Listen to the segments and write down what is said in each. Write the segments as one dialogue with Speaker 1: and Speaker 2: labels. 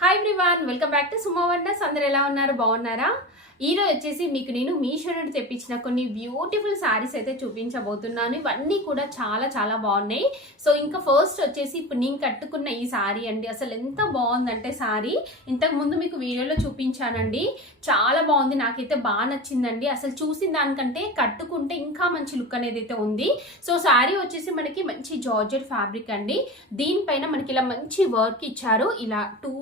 Speaker 1: Hi everyone welcome back to Sumo Wonders అందరు ఎలా ఉన్నారు? బాగున్నారా? ఈ రోజు వచ్చేసి మీకు నేను మీషో నుండి తెప్పించిన కొన్ని బ్యూటిఫుల్ శారీస్ అయితే చూపించబోతున్నాను. ఇవన్నీ కూడా చాలా చాలా బాగున్నాయి. సో ఇంకా ఫస్ట్ వచ్చేసి ఇప్పుడు నేను కట్టుకున్న ఈ శారీ అండి. అసలు ఎంత బాగుందంటే శారీ ఇంతకుముందు మీకు వీడియోలో చూపించానండి. చాలా బాగుంది. నాకైతే బాగా నచ్చిందండి. అసలు చూసిన దానికంటే కట్టుకుంటే ఇంకా మంచి లుక్ అనేది అయితే ఉంది. సో శారీ వచ్చేసి మనకి మంచి జార్జెట్ ఫ్యాబ్రిక్ అండి. దీనిపైన మనకి ఇలా మంచి వర్క్ ఇచ్చారు. ఇలా టూ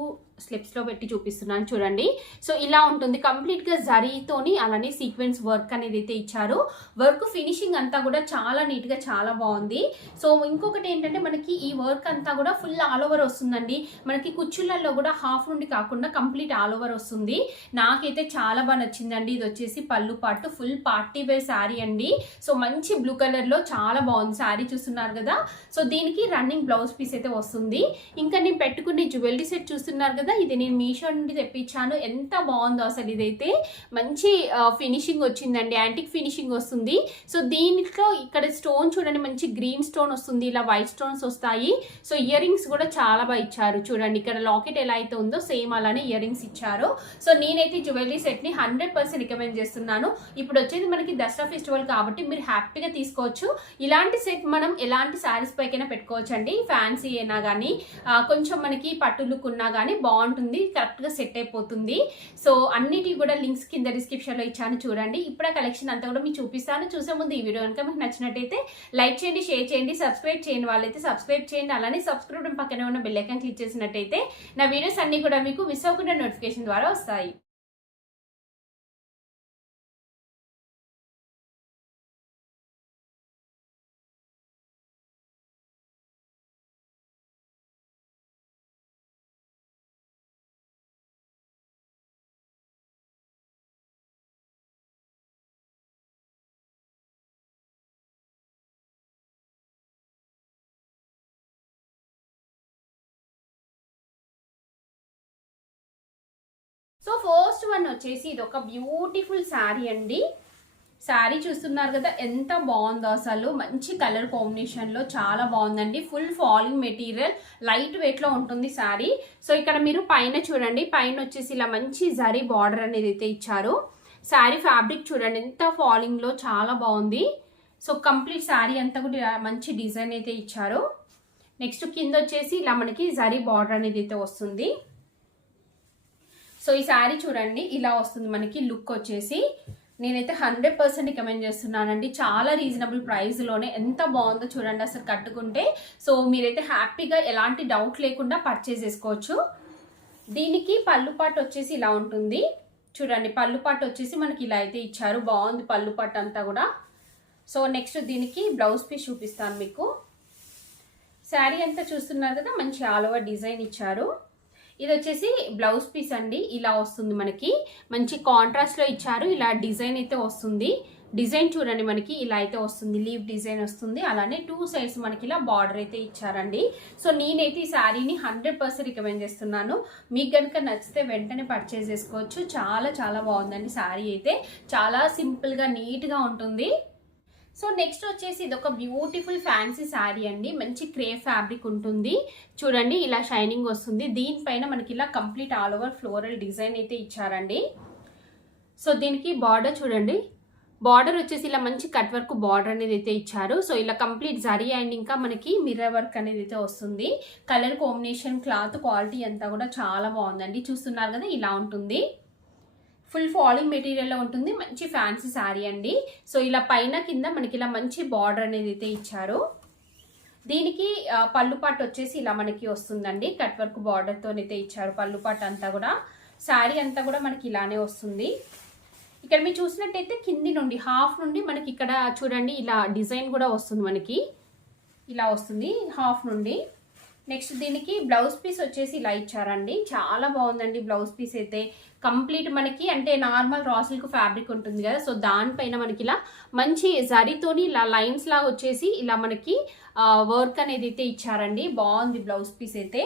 Speaker 1: స్లిప్స్లో పెట్టి చూపిస్తున్నాను. చూడండి. సో ఇలా ఉంటుంది. కంప్లీట్గా జరీతోని అలానే సీక్వెన్స్ వర్క్ అనేది అయితే ఇచ్చారు. వర్క్ ఫినిషింగ్ అంతా కూడా చాలా నీట్గా చాలా బాగుంది. సో ఇంకొకటి ఏంటంటే మనకి ఈ వర్క్ అంతా కూడా ఫుల్ ఆల్ ఓవర్ వస్తుందండి. మనకి కుచ్చులలో కూడా హాఫ్ నుండి కాకుండా కంప్లీట్ ఆల్ ఓవర్ వస్తుంది. నాకైతే చాలా బాగా నచ్చిందండి. ఇది వచ్చేసి పళ్ళు పాటు ఫుల్ పార్టీ వేర్ శారీ అండి. సో మంచి బ్లూ కలర్లో చాలా బాగుంది శారీ చూస్తున్నారు కదా. సో దీనికి రన్నింగ్ బ్లౌజ్ పీస్ అయితే వస్తుంది. ఇంకా నేను పెట్టుకునే జ్యువెలరీ సెట్ చూస్తున్నారు కదా. ఇది నేను మీషో నుండి తెప్పించాను. ఎంత బాగుందో అసలు ఇదైతే. మంచి ఫినిషింగ్ వచ్చిందండి. యాంటిక్ ఫినిషింగ్ వస్తుంది. సో దీంట్లో ఇక్కడ స్టోన్ చూడండి మంచి గ్రీన్ స్టోన్ వస్తుంది. ఇలా వైట్ స్టోన్స్ వస్తాయి. సో ఇయర్ రింగ్స్ కూడా చాలా బాగా ఇచ్చారు. చూడండి ఇక్కడ లాకెట్ ఎలా అయితే ఉందో సేమ్ అలానే ఇయర్ రింగ్స్ ఇచ్చారు. సో నేనైతే జ్యువెలరీ సెట్ని హండ్రెడ్ పర్సెంట్ రికమెండ్ చేస్తున్నాను. ఇప్పుడు వచ్చేది మనకి దసరా ఫెస్టివల్ కాబట్టి మీరు హ్యాపీగా తీసుకోవచ్చు. ఇలాంటి సెట్ మనం ఎలాంటి శారీస్ పైకైనా పెట్టుకోవచ్చు అండి ఫ్యాన్సీ అయినా కానీ కొంచెం మనకి పట్టు లుక్ ఉన్నా కానీ బాగుంటుంది. కరెక్ట్గా సెట్ అయిపోతుంది. సో అన్నిటికి కూడా లింక్స్ కింద డిస్క్రిప్షన్లో ఇచ్చాను చూడండి. ఇప్పుడే కలెక్షన్ అంతా కూడా మీకు చూపిస్తాను. చూసే ముందు ఈ వీడియో కనుక మీకు నచ్చినట్టయితే లైక్ చేయండి షేర్ చేయండి సబ్స్క్రైబ్ చేయండి వాళ్ళైతే సబ్స్క్రైబ్ చేయండి. అలానే సబ్స్క్రైబ్ పక్కనే ఉన్న బెల్ క్లిక్ చేసినట్టయితే నా వీడియోస్ అన్ని కూడా మీకు మిస్ అవ్వకుండా నోటిఫికేషన్ ద్వారా వస్తాయి. వన్ వచ్చేసి ఇది ఒక బ్యూటిఫుల్ శారీ అండి. శారీ చూస్తున్నారు కదా ఎంత బాగుందో అసలు. మంచి కలర్ కాంబినేషన్లో చాలా బాగుందండి. ఫుల్ ఫాలింగ్ మెటీరియల్ లైట్ వెయిట్లో ఉంటుంది శారీ సో ఇక్కడ మీరు పైన చూడండి. పైన వచ్చేసి ఇలా మంచి జరీ బార్డర్ అనేది అయితే ఇచ్చారు. శారీ ఫ్యాబ్రిక్ చూడండి ఎంత ఫాలింగ్లో చాలా బాగుంది. సో కంప్లీట్ శారీ అంతా కూడా మంచి డిజైన్ అయితే ఇచ్చారు. నెక్స్ట్ కింద వచ్చేసి ఇలా మనకి జరీ బార్డర్ అనేది అయితే వస్తుంది. సో ఈ శారీ చూడండి ఇలా వస్తుంది మనకి లుక్ వచ్చేసి. నేనైతే హండ్రెడ్ పర్సెంట్ రికమెండ్ చేస్తున్నానండి. చాలా రీజనబుల్ ప్రైస్లోనే ఎంత బాగుందో చూడండి అసలు కట్టుకుంటే. సో మీరైతే హ్యాపీగా ఎలాంటి డౌట్ లేకుండా పర్చేస్ చేసుకోవచ్చు. దీనికి పళ్ళుపాటు వచ్చేసి ఇలా ఉంటుంది. చూడండి పళ్ళు పాటు వచ్చేసి మనకి ఇలా అయితే ఇచ్చారు. బాగుంది పళ్ళుపాటు అంతా కూడా. సో నెక్స్ట్ దీనికి బ్లౌజ్ పీస్ చూపిస్తాను మీకు. శారీ అంతా చూస్తున్నారు కదా మంచి ఆల్ ఓవర్ డిజైన్ ఇచ్చారు. ఇది వచ్చేసి బ్లౌజ్ పీస్ అండి. ఇలా వస్తుంది మనకి. మంచి కాంట్రాస్ట్లో ఇచ్చారు. ఇలా డిజైన్ అయితే వస్తుంది. డిజైన్ చూడండి మనకి. ఇలా అయితే వస్తుంది. లీవ్ డిజైన్ వస్తుంది. అలానే టూ సైడ్స్ మనకి ఇలా బార్డర్ అయితే ఇచ్చారండి. సో నేనైతే ఈ శారీని హండ్రెడ్ పర్సెంట్ రికమెండ్ చేస్తున్నాను. మీకు కనుక నచ్చితే వెంటనే పర్చేస్ చేసుకోవచ్చు. చాలా చాలా బాగుందండి శారీ అయితే. చాలా సింపుల్గా నీట్గా ఉంటుంది. సో నెక్స్ట్ వచ్చేసి ఇది ఒక బ్యూటిఫుల్ ఫ్యాన్సీ శారీ అండి. మంచి క్రే ఫ్యాబ్రిక్ ఉంటుంది. చూడండి ఇలా షైనింగ్ వస్తుంది. దీనిపైన మనకి ఇలా complete all over floral design అయితే ఇచ్చారండి. సో దీనికి బార్డర్ చూడండి. బార్డర్ వచ్చేసి ఇలా మంచి కట్ వర్క్ బార్డర్ అనేది అయితే ఇచ్చారు. సో ఇలా కంప్లీట్ జరీ అండ్ ఇంకా మనకి మిర్రర్ వర్క్ అనేది అయితే వస్తుంది. కలర్ కాంబినేషన్ క్లాత్ క్వాలిటీ అంతా కూడా చాలా బాగుందండి. చూస్తున్నారు కదా ఇలా ఉంటుంది. ఫుల్ ఫాలింగ్ మెటీరియల్లో ఉంటుంది. మంచి ఫ్యాన్సీ శారీ అండి. సో ఇలా పైన కింద మనకి ఇలా మంచి బార్డర్ అనేది అయితే ఇచ్చారు. దీనికి పళ్ళుపాటు వచ్చేసి ఇలా మనకి వస్తుందండి. కట్ వర్క్ బార్డర్తో అయితే ఇచ్చారు పళ్ళుపాటు అంతా కూడా. శారీ అంతా కూడా మనకి ఇలానే వస్తుంది. ఇక్కడ మీరు చూసినట్టయితే కింది నుండి హాఫ్ నుండి మనకి ఇక్కడ చూడండి ఇలా డిజైన్ కూడా వస్తుంది మనకి. ఇలా వస్తుంది హాఫ్ నుండి. నెక్స్ట్ దీనికి బ్లౌజ్ పీస్ వచ్చేసి ఇలా ఇచ్చారండి. చాలా బాగుందండి బ్లౌజ్ పీస్ అయితే. కంప్లీట్ మనకి అంటే నార్మల్ రాసులకు ఫ్యాబ్రిక్ ఉంటుంది కదా. సో దానిపైన మనకి ఇలా మంచి జరీతోని ఇలా లైన్స్ లాగా వచ్చేసి ఇలా మనకి వర్క్ అనేది అయితే ఇచ్చారండి. బాగుంది బ్లౌజ్ పీస్ అయితే.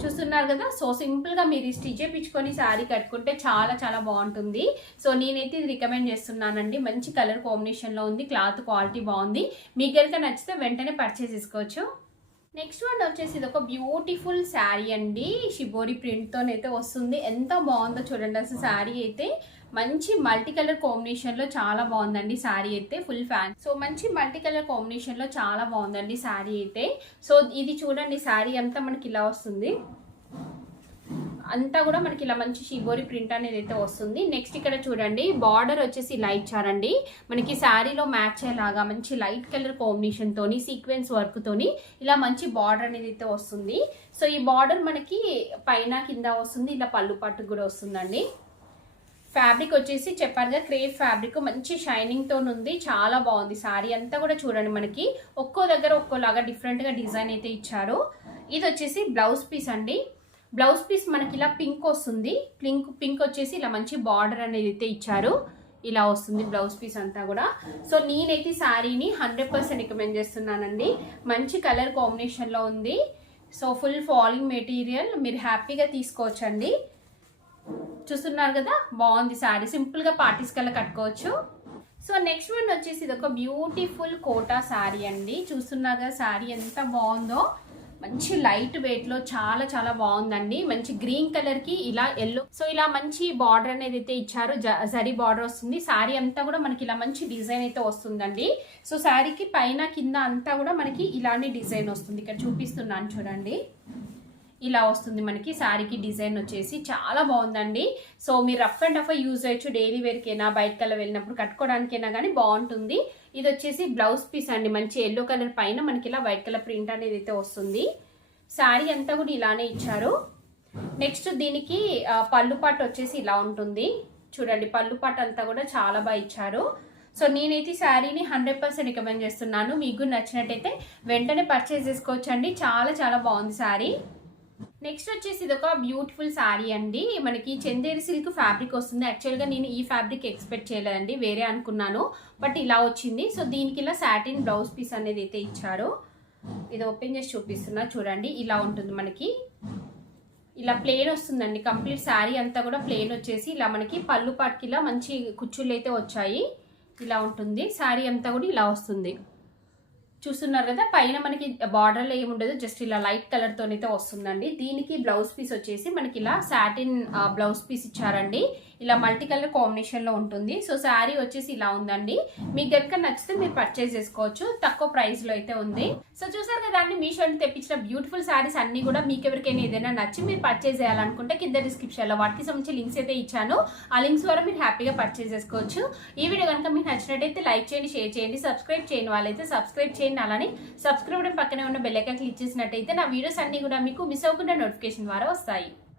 Speaker 1: చూస్తున్నారు కదా? సో సింపుల్గా మీరు స్టిచ్ చేయించుకొని శారీ కట్టుకుంటే చాలా చాలా బాగుంటుంది. సో నేనైతే ఇది రికమెండ్ చేస్తున్నానండి. మంచి కలర్ కాంబినేషన్లో ఉంది. క్లాత్ క్వాలిటీ బాగుంది. మీకు కనుక నచ్చితే వెంటనే పర్చేస్ చేసుకోవచ్చు. నెక్స్ట్ వన్ వచ్చేసి ఇది ఒక బ్యూటిఫుల్ శారీ అండి షిబోరి ప్రింట్తోనైతే వస్తుంది. ఎంత బాగుందో చూడండి. అసలు శారీ అయితే మంచి మల్టీ కలర్ కాంబినేషన్లో చాలా బాగుందండి శారీ అయితే. ఫుల్ ఫ్యాన్ సో మంచి మల్టీ కలర్ కాంబినేషన్లో చాలా బాగుందండి శారీ అయితే. సో ఇది చూడండి శారీ అంతా మనకి ఇలా వస్తుంది. అంతా కూడా మనకి ఇలా మంచి షిబోరి ప్రింట్ అనేది అయితే వస్తుంది. నెక్స్ట్ ఇక్కడ చూడండి బార్డర్ వచ్చేసి ఇలా ఇచ్చారండి మనకి శారీలో మ్యాచ్ అయ్యేలాగా మంచి లైట్ కలర్ కాంబినేషన్ తోని సీక్వెన్స్ వర్క్ తోని ఇలా మంచి బార్డర్ అనేది అయితే వస్తుంది. సో ఈ బార్డర్ మనకి పైన కింద వస్తుంది ఇలా పళ్ళు పట్టు కూడా వస్తుందండి. ఫ్యాబ్రిక్ వచ్చేసి చెప్పారుగా క్రేప్ ఫ్యాబ్రిక్ మంచి షైనింగ్తో ఉంది చాలా బాగుంది. శారీ అంతా కూడా చూడండి మనకి ఒక్కో దగ్గర ఒక్కోలాగా డిఫరెంట్గా డిజైన్ అయితే ఇచ్చారు. ఇది వచ్చేసి బ్లౌజ్ పీస్ అండి. బ్లౌజ్ పీస్ మనకి ఇలా పింక్ వస్తుంది. పింక్ పింక్ వచ్చేసి ఇలా మంచి బార్డర్ అనేది అయితే ఇచ్చారు. ఇలా వస్తుంది బ్లౌజ్ పీస్ అంతా కూడా. సో నేనైతే శారీని హండ్రెడ్ పర్సెంట్ రికమెండ్ చేస్తున్నానండి. మంచి కలర్ కాంబినేషన్లో ఉంది. So full falling material. మీరు హ్యాపీగా తీసుకోవచ్చండి. చూస్తున్నారు కదా? బాగుంది శారీ. సింపుల్గా పార్టీస్ కల్లా కట్టుకోవచ్చు. సో నెక్స్ట్ వన్ వచ్చేసి ఇది ఒక బ్యూటిఫుల్ కోటా శారీ అండి. చూస్తున్నారు కదా శారీ ఎంత బాగుందో. మంచి లైట్ వెయిట్లో చాలా చాలా బాగుందండి. మంచి గ్రీన్ కలర్కి ఇలా ఎల్లో. సో ఇలా మంచి బార్డర్ అనేది అయితే ఇచ్చారు. జ- జరీ బార్డర్ వస్తుంది. శారీ అంతా కూడా మనకి ఇలా మంచి డిజైన్ అయితే వస్తుందండి. సో శారీకి పైన కింద అంతా కూడా మనకి ఇలానే డిజైన్ వస్తుంది. ఇక్కడ చూపిస్తున్నాను చూడండి. ఇలా వస్తుంది మనకి. శారీకి డిజైన్ వచ్చేసి చాలా బాగుందండి. సో మీరు రఫ్ అండ్ రఫ్ యూజ్ చేయొచ్చు. డైలీ వేర్కైనా బయటకల్లా వెళ్ళినప్పుడు కట్టుకోవడానికైనా కానీ బాగుంటుంది. ఇది వచ్చేసి బ్లౌజ్ పీస్ అండి. మంచి ఎల్లో కలర్ పైన మనకి ఇలా వైట్ కలర్ ప్రింట్ అనేది అయితే వస్తుంది. శారీ అంతా కూడా ఇలానే ఇచ్చారు. నెక్స్ట్ దీనికి పళ్ళు పాట వచ్చేసి ఇలా ఉంటుంది. చూడండి పళ్ళు పాట అంతా కూడా చాలా బాగా ఇచ్చారు. సో నేనైతే శారీని హండ్రెడ్ పర్సెంట్ రికమెండ్ చేస్తున్నాను. మీకు నచ్చినట్టయితే వెంటనే పర్చేస్ చేసుకోవచ్చండి. చాలా చాలా బాగుంది శారీ. నెక్స్ట్ వచ్చేసి ఇది ఒక బ్యూటిఫుల్ శారీ అండి. మనకి చందేరి సిల్క్ ఫ్యాబ్రిక్ వస్తుంది. యాక్చువల్గా నేను ఈ ఫ్యాబ్రిక్ ఎక్స్పెక్ట్ చేయలేదండి. వేరే అనుకున్నాను. బట్ ఇలా వచ్చింది. సో దీనికి ఇలా సాటిన్ బ్లౌజ్ పీస్ అనేది అయితే ఇచ్చారు. ఇది ఓపెన్ చేసి చూపిస్తున్నా. చూడండి. ఇలా ఉంటుంది మనకి. ఇలా ప్లేన్ వస్తుందండి. కంప్లీట్ శారీ అంతా కూడా ప్లేన్ వచ్చేసి ఇలా మనకి పళ్ళు పాటికి ఇలా మంచి కుచ్చుళ్ళు అయితే వచ్చాయి. ఇలా ఉంటుంది. శారీ అంతా కూడా ఇలా వస్తుంది. చూస్తున్నారు కదా పైన మనకి బార్డర్లో ఏముండదు జస్ట్ ఇలా లైట్ కలర్ తోనైతే వస్తుందండి. దీనికి బ్లౌజ్ పీస్ వచ్చేసి మనకి ఇలా సాటిన్ బ్లౌజ్ పీస్ ఇచ్చారండి. ఇలా మల్టీ కలర్ కాంబినేషన్లో ఉంటుంది. సో శారీ వచ్చేసి ఇలా ఉందండి. మీకు కనుక నచ్చితే మీరు పర్చేస్ చేసుకోవచ్చు. తక్కువ ప్రైస్లో అయితే ఉంది. సో చూసారు కదా అండి మీషో నుండి తెప్పించిన బ్యూటిఫుల్ శారీస్ అన్ని కూడా మీకు ఎవరికైనా ఏదైనా నచ్చి మీరు పర్చేస్ చేయాలనుకుంటే కింద డిస్క్రిప్షన్లో వాటికి సంబంధించి లింక్స్ అయితే ఇచ్చాను. ఆ లింక్స్ ద్వారా మీరు హ్యాపీగా పర్చేస్ చేసుకోవచ్చు. ఈ వీడియో కనుక మీకు నచ్చినట్టయితే లైక్ చేయండి షేర్ చేయండి సబ్స్క్రైబ్ చేయని వాళ్ళైతే సబ్స్క్రైబ్ చేయండి. అలానే సబ్స్క్రైబ్ పక్కనే ఉన్న బెల్లైకాన్ క్లిక్ చేసినట్టయితే నా వీడియోస్ అన్ని కూడా మీకు మిస్ అవ్వకుండా నోటిఫికేషన్ ద్వారా వస్తాయి.